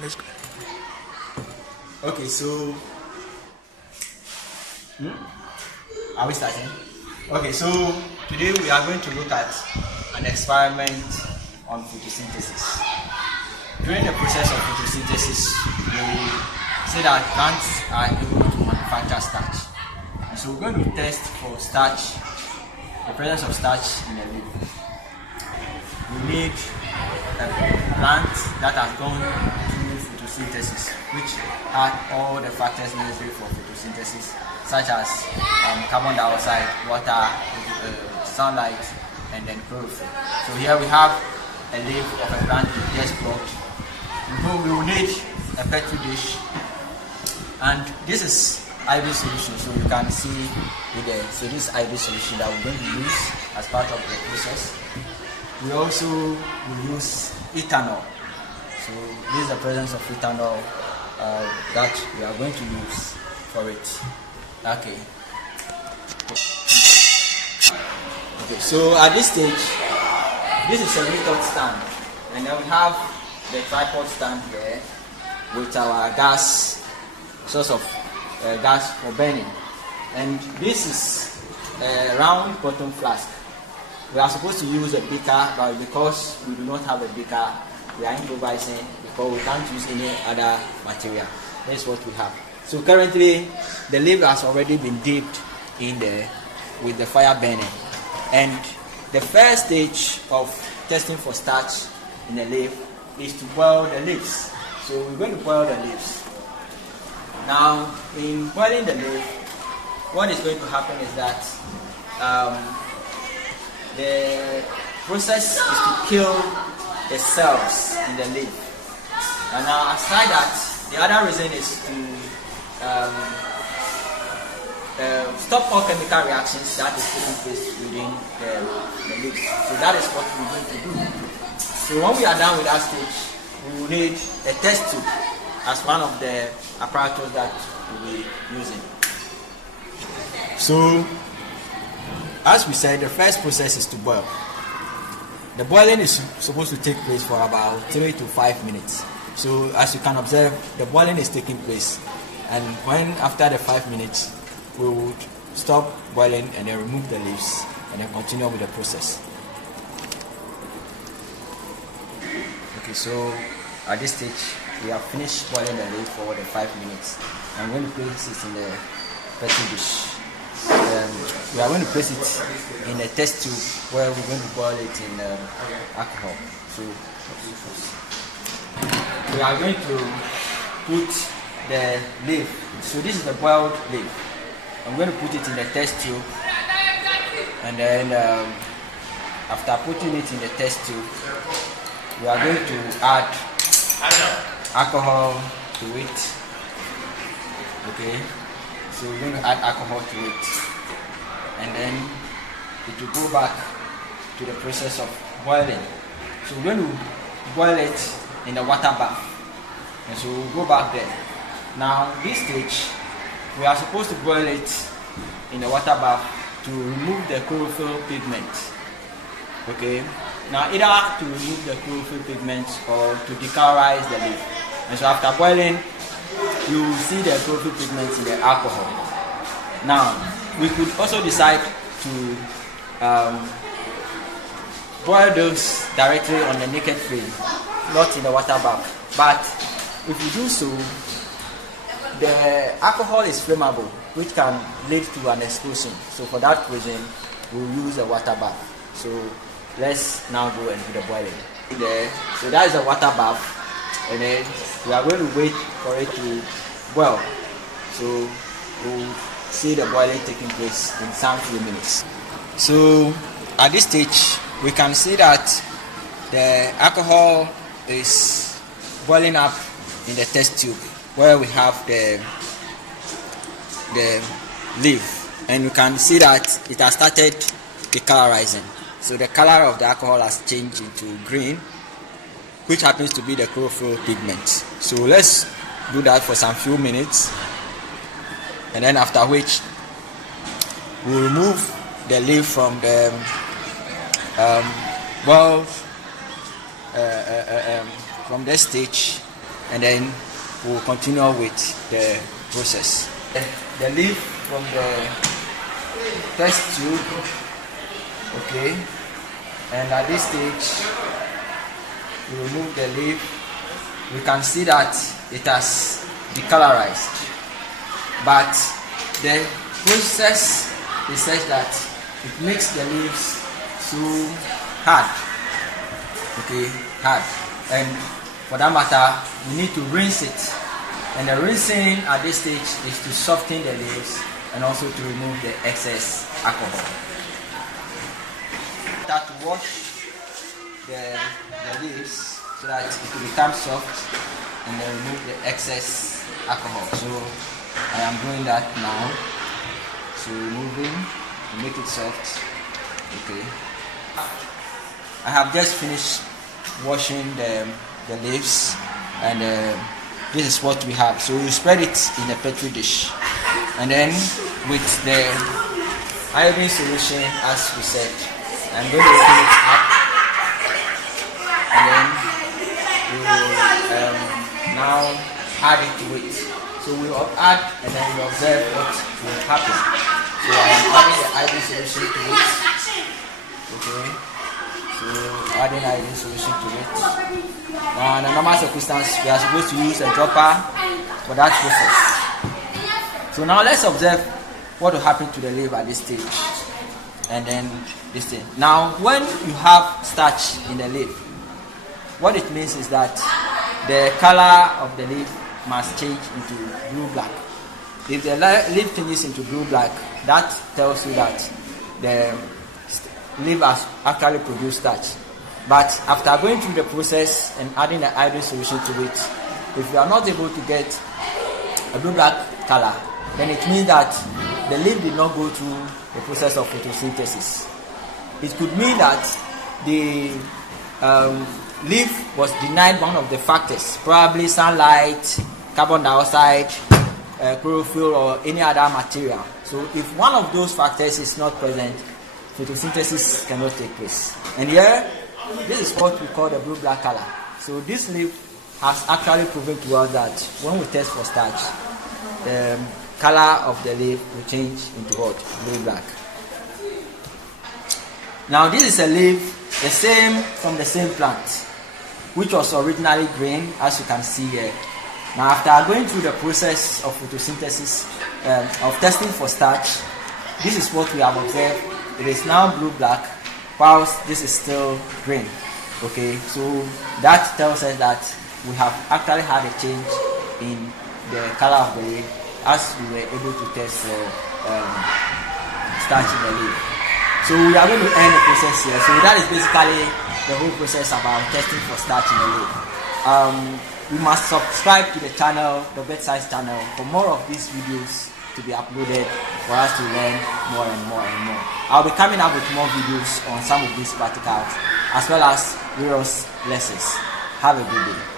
let's go. Okay, so are we starting? Okay, so today we are going to look at an experiment on photosynthesis. During the process of photosynthesis, we say that plants are able to manufacture starch. And so we're going to test for starch, the presence of starch in a leaf. We need a plant that has gone through photosynthesis, which had all the factors necessary for photosynthesis, such as carbon dioxide, water, sunlight, and then chlorophyll. So here we have a leaf of a plant just blocked. We will need a petri dish, and this is IV solution. So you can see with the this IV solution that we're going to use as part of the process. We also will use ethanol. So this is the presence of ethanol that we are going to use for it. Okay. Okay. So at this stage, this is a method stand, and then we have the tripod stand here with our gas source of gas for burning, and this is a round bottom flask. We are supposed to use a beaker, but because we do not have a beaker, we are improvising because we can't use any other material. That's what we have. So currently, the leaf has already been dipped in there with the fire burning. And the first stage of testing for starch in the leaf is to boil the leaves. So we're going to boil the leaves. Now, in boiling the leaf, what is going to happen is that the process is to kill the cells in the leaf. And now, aside that, the other reason is to stop all chemical reactions that is taking place within the leaves. So that is what we're going to do. So when we are done with that stage, we will need a test tube as one of the apparatus that we'll be using. So, as we said, the first process is to boil. The boiling is supposed to take place for about 3 to 5 minutes. So as you can observe, the boiling is taking place. And when after the 5 minutes, we would stop boiling and then remove the leaves and then continue with the process. Okay, so at this stage, we have finished boiling the leaf for the 5 minutes. I'm going to place it in the petri dish. We are going to place it in a test tube where we're going to boil it in alcohol. So we are going to put the leaf. So this is the boiled leaf. I'm going to put it in the test tube, and then after putting it in the test tube, we are going to add alcohol to it. Okay, so we're going to add alcohol to it, and then it will go back to the process of boiling. So we're going to boil it in the water bath, and so we'll go back there. Now this stage, we are supposed to boil it in the water bath to remove the chlorophyll pigment. Okay, now either to remove the chlorophyll pigment or to decolorize the leaf. And so after boiling, you will see the chlorophyll pigments in the alcohol. Now, we could also decide to boil those directly on the naked flame, not in the water bath. But if you do so, the alcohol is flammable, which can lead to an explosion. So for that reason, we'll use a water bath. So let's now go and do the boiling. So that is a water bath, and then we are going to wait for it to boil. So we'll see the boiling taking place in some few minutes. So at this stage, we can see that the alcohol is boiling up in the test tube where we have the leaf, and we can see that it has started decolorizing. So the color of the alcohol has changed into green, which happens to be the chlorophyll pigment. So let's do that for some few minutes, and then after which we'll remove the leaf from the from this stage and then we'll continue with the process. The leaf from the test tube, okay, and at this stage we remove the leaf. We can see that it has decolorized, but the process is such that it makes the leaves so hard, okay, hard, and for that matter we need to rinse it, and the rinsing at this stage is to soften the leaves and also to remove the excess alcohol. Start to wash the leaves so that it will become soft and then remove the excess alcohol. So I am doing that now. So removing to make it soft. Okay. I have just finished washing the leaves, and this is what we have. So you spread it in a petri dish, and then with the iodine solution, as we said, I'm going to open it up, and then we will now add it to it. So we will add, and then we observe what will happen. So I am adding the iodine solution to it. Okay. So adding iodine solution to it. Now in a normal circumstance, we are supposed to use a dropper for that process. So now let's observe what will happen to the leaf at this stage, and then this thing. Now when you have starch in the leaf, what it means is that the color of the leaf must change into blue-black. If the leaf changes into blue-black, that tells you that the leaf has actually produced starch. But after going through the process and adding the iodine solution to it, if you are not able to get a blue-black color, then it means that the leaf did not go through the process of photosynthesis. It could mean that the leaf was denied one of the factors, probably sunlight, carbon dioxide, chlorophyll, or any other material. So if one of those factors is not present, photosynthesis cannot take place. And here, this is what we call the blue-black color. So this leaf has actually proven to us that when we test for starch, the color of the leaf will change into what? Blue-black. Now this is a leaf, from the same plant, which was originally green, as you can see here. Now after going through the process of photosynthesis, of testing for starch, this is what we have observed. It is now blue-black, whilst this is still green. Okay, so that tells us that we have actually had a change in the color of the leaf as we were able to test for starch in the leaf. So we are going to end the process here. So that is basically the whole process about testing for starch in the leaf. You must subscribe to the channel, the Bed Size channel, for more of these videos to be uploaded for us to learn more and more and more. I'll be coming up with more videos on some of these practicals as well as various lessons. Have a good day.